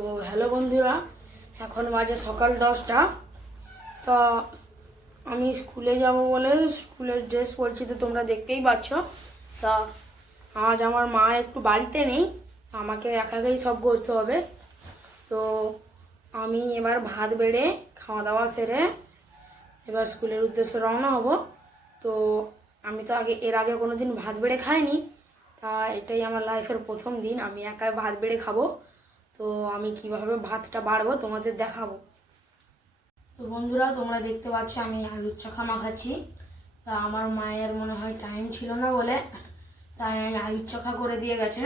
তো হ্যালো বন্ধুরা, এখন বাজে সকাল দশটা। তো আমি স্কুলে যাব বলে স্কুলের ড্রেস পরছি তো তোমরা দেখতেই পাচ্ছ। তা আজ আমার মা একটু বাড়িতে নেই, আমাকে একাকেই সব করতে হবে। তো আমি এবার ভাত বেড়ে, খাওয়া দাওয়া সেরে এবার স্কুলের উদ্দেশ্যে রওনা হব। তো আমি তো আগে, এর আগে কোনো দিন ভাত বেড়ে খাইনি। তা এটাই আমার লাইফের প্রথম দিন, আমি একাই ভাত বেড়ে খাব। তো আমি কীভাবে ভাতটা বাড়বো তোমাদের দেখাবো। তো বন্ধুরা, তোমরা দেখতে পাচ্ছ আমি আলুর চোখা মাখাচ্ছি। তা আমার মায়ের মনে হয় টাইম ছিল না বলে তাই আমি আলুর চোখা করে দিয়ে গেছে।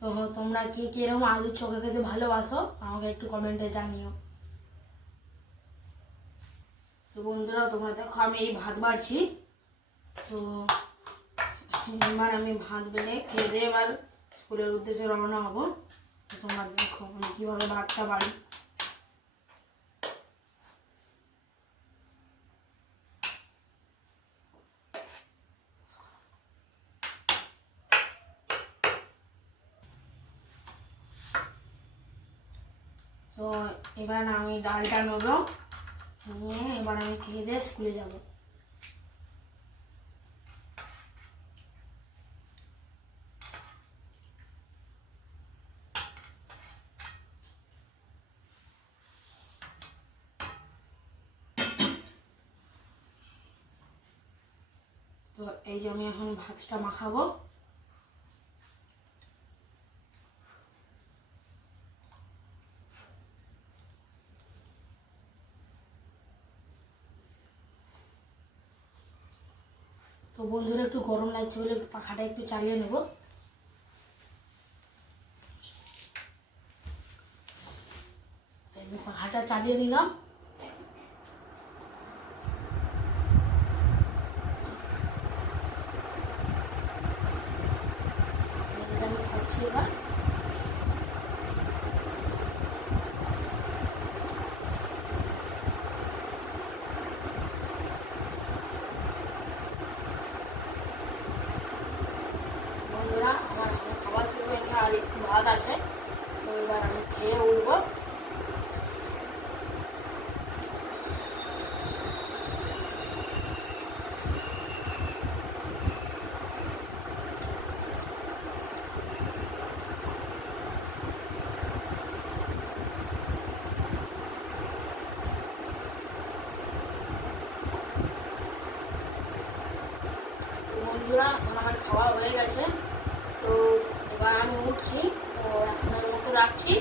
তো তোমরা কে কে এরকম আলুর চোখা খেতে ভালোবাসো আমাকে একটু কমেন্টে জানিও। তো বন্ধুরা, তোমরা দেখো আমি এই ভাত বাড়ছি। তো এবার আমি ভাত বেড়ে খেয়ে দিয়ে এবার স্কুলের উদ্দেশ্যে রওনা হব। তোমরা দেখো আমি কীভাবে ভাতটা বাড়ি। তো এবার আমি ডালটা নেব। নিয়ে এবার আমি খেয়ে দিয়ে স্কুলে যাব। তো এই যে আমি এখন ভাতটা মাখাবো। তো বন্ধুরা, একটু গরম লাগছে বলে পাখাটা একটু চালিয়ে নেব। পাখাটা চালিয়ে নিলাম। আমি খাচ্ছি এবার বন্ধুরা আমার আমার খাবার শেষ হয়নি আর একটু ভাত আছে তো এবার আমি খেয়ে উঠবো তো বন্ধুরা আমার খাওয়া হয়ে গেছে। তো এবার আমি উঠছি তো এখন মতো রাখছি।